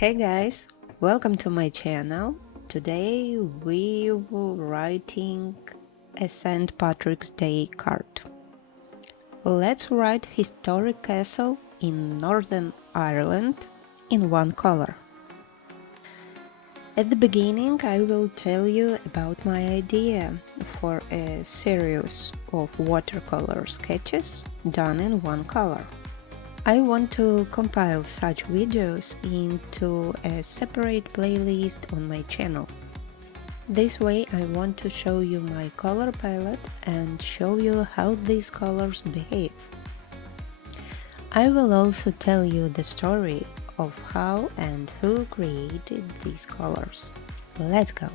Hey guys, welcome to my channel. Today we will writing a St. Patrick's Day card. Let's write historic castle in Northern Ireland in one color. At the beginning I will tell you about my idea for a series of watercolor sketches done in one color. I want to compile such videos into a separate playlist on my channel. This way I want to show you my color palette and show you how these colors behave. I will also tell you the story of how and who created these colors. Let's go!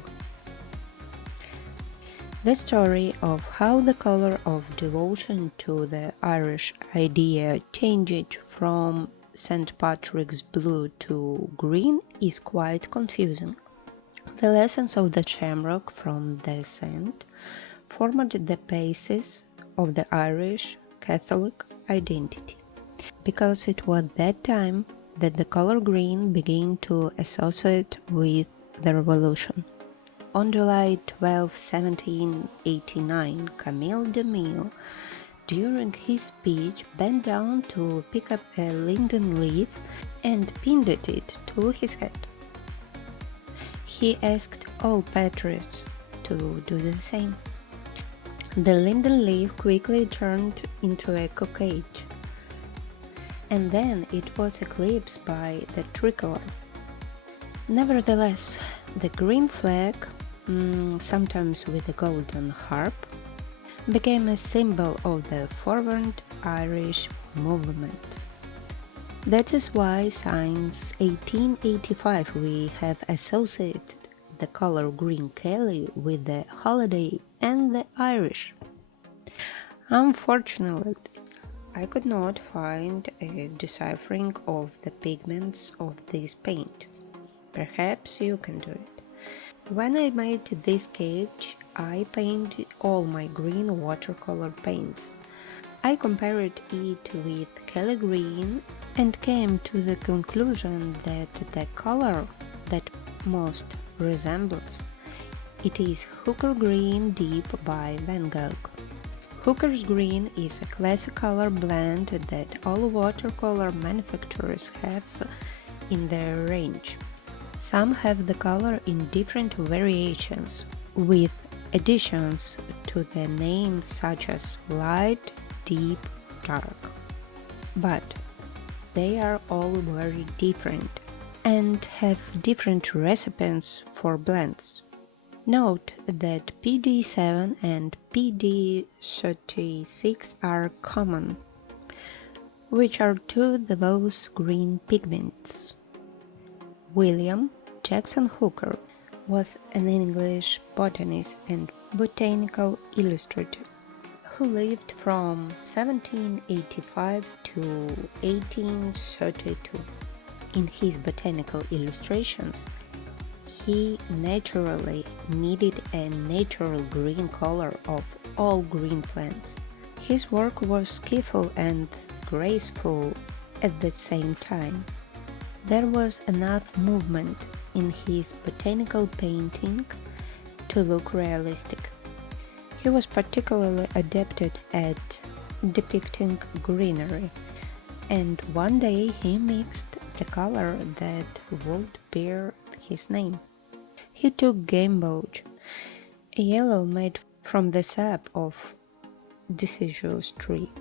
The story of how the color of devotion to the Irish idea changed from St. Patrick's blue to green is quite confusing. The lessons of the shamrock from the saint formed the basis of the Irish Catholic identity, because it was that time that the color green began to associate with the revolution. On July 12, 1789, Camille Desmille, during his speech, bent down to pick up a linden leaf and pinned it to his head. He asked all patriots to do the same. The linden leaf quickly turned into a cockade, and then it was eclipsed by the tricolor. Nevertheless, the green flag, sometimes with a golden harp, became a symbol of the forward Irish movement. That is why since 1885 we have associated the color green Kelly with the holiday and the Irish. Unfortunately, I could not find a deciphering of the pigments of this paint. Perhaps you can do it. When I made this sketch, I painted all my green watercolor paints. I compared it with Kelly green and came to the conclusion that the color that most resembles it is Hooker Green Deep by Van Gogh. Hooker's Green is a classic color blend that all watercolor manufacturers have in their range. Some have the color in different variations, with additions to the name such as light, deep, dark. But they are all very different and have different recipes for blends. Note that PD7 and PD36 are common, which are two of those green pigments. William Jackson Hooker was an English botanist and botanical illustrator who lived from 1785 to 1832. In his botanical illustrations, he naturally needed a natural green color of all green plants. His work was skillful and graceful at the same time. There was enough movement in his botanical painting to look realistic. He was particularly adepted at depicting greenery, and one day he mixed the color that would bear his name. He took gamboge, a yellow made from the sap of deciduous tree,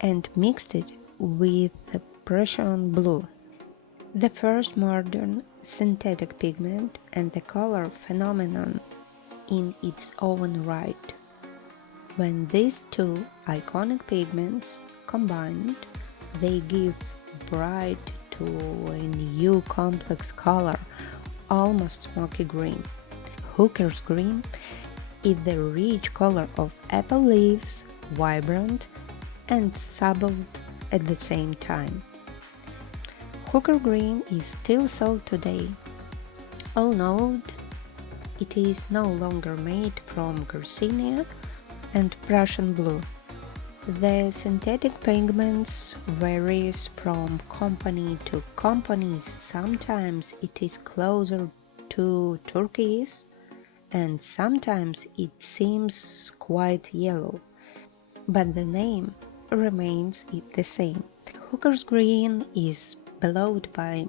and mixed it with the Prussian blue, the first modern synthetic pigment and the color phenomenon in its own right. When these two iconic pigments combined, they give bright to a new complex color, almost smoky green. Hooker's green is the rich color of apple leaves, vibrant and subtle at the same time. Hooker Green is still sold today, although it is no longer made from Casaneo and Prussian blue. The synthetic pigments varies from company to company. Sometimes it is closer to turquoise and sometimes it seems quite yellow, but the name remains the same. Hooker's green is beloved by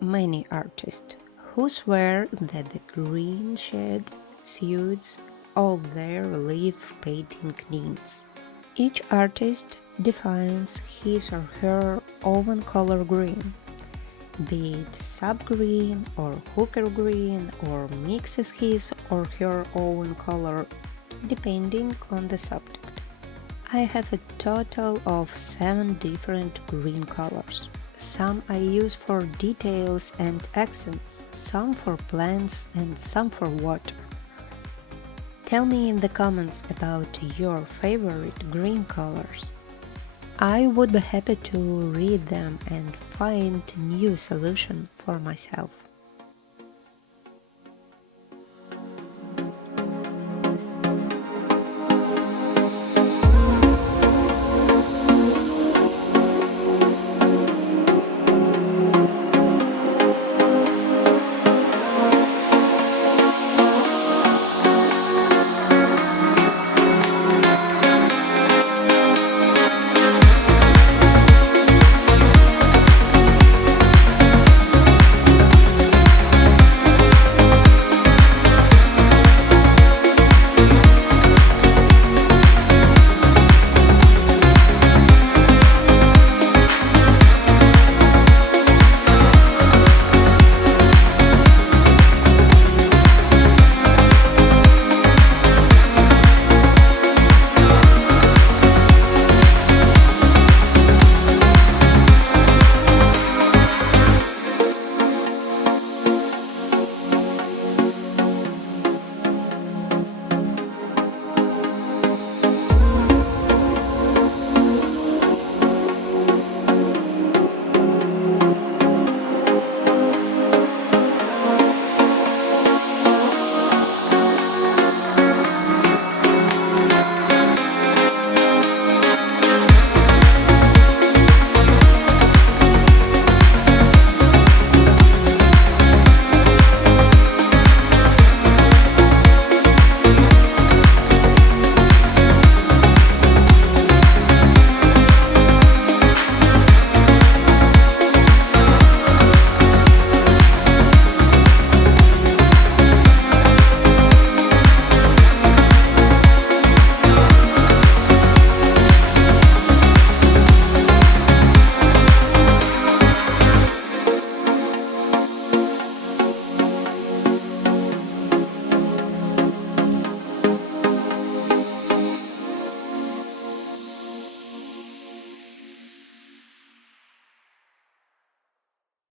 many artists who swear that the green shade suits all their leaf painting needs. Each artist defines his or her own color green, be it sub-green or hooker green, or mixes his or her own color depending on the subject. I have a total of 7 different green colors. Some I use for details and accents, some for plants and some for water. Tell me in the comments about your favorite green colors. I would be happy to read them and find new solution for myself.